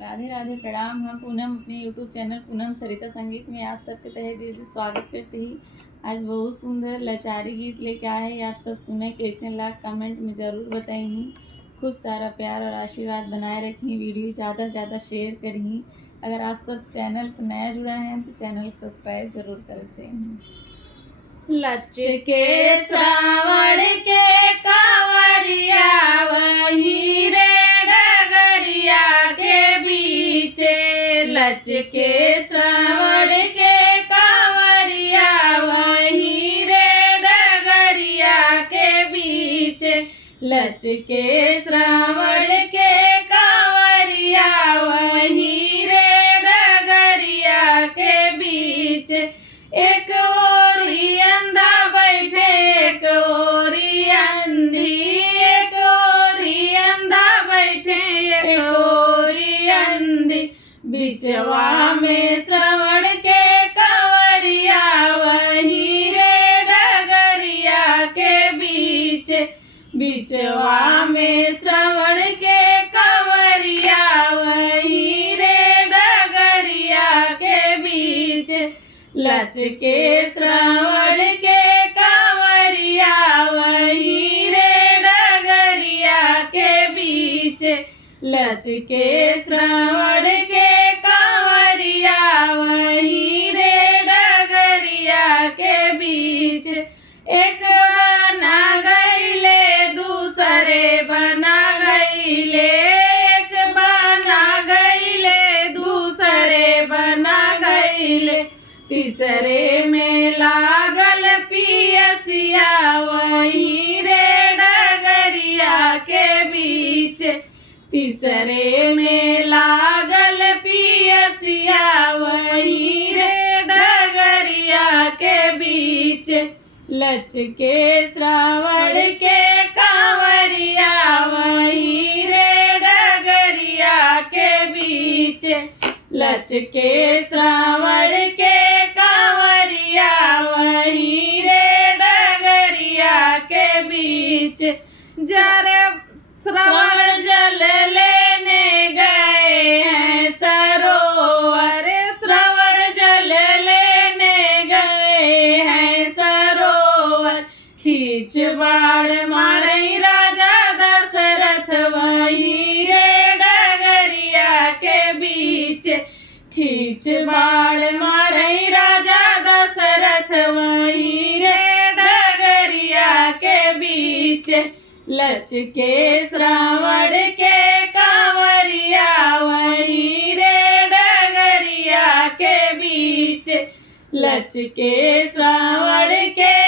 राधे राधे प्रणाम। हम पूनम अपने यूट्यूब चैनल पूनम सरिता संगीत में आप सबके तहे दिल से स्वागत करते ही आज बहुत सुंदर लाचारी गीत लेके आए हैं। आप सब सुने कैसे लाख कमेंट में ज़रूर बताई। खूब सारा प्यार और आशीर्वाद बनाए रखी। वीडियो ज़्यादा से ज़्यादा शेयर करी। अगर आप सब चैनल पर नया जुड़ा है तो चैनल को सब्सक्राइब जरूर कर चाहिए। लचके श्रावण के कांवरिया वही रे डगरिया के बीचे। लचके श्रावण के कांवरिया वही रे डगरिया के बीचे। लचके श्रावण के कांवरिया वही रे डगरिया के बीचे। एक ओरी अंधा बैठे एक ओरी अंधी। एक ओरी अंधा बैठे एक ओरी अंधी। बिचवा में श्रवण के कांवरिया वही रे डगरिया के बीच। बिचवा में श्रवण के कांवरिया वही रे डगरिया के बीच। लचके श्रावण के कांवरिया वही रे डगरिया के बीच। लचके श्रावण के कांवरिया वही रे डगरिया के बीच। एक बना गईले दूसरे बना गईले। एक बना गईले दूसरे बना गईले। तीसरे में लागल पियसिया वही रे डगरिया के बीच। तीसरे में लागल पियसिया वही रे डगरिया के बीच। लचके श्रावण के कांवरिया वही रे डगरिया के बीच। लचके श्रावण के कांवरिया वही रे डगरिया के बीच। जरे श्रवण जल लेने गए हैं सरोवर। श्रवण जल लेने गए हैं सरोवर। खींच बाण मारे राजा दशरथ वही रे डगरिया के बीच। खींच बाण मारे राजा दशरथ वही रे डगरिया के बीच। लचके श्रावण के कांवरिया वही रे डगरिया के बीच। लचके श्रावण के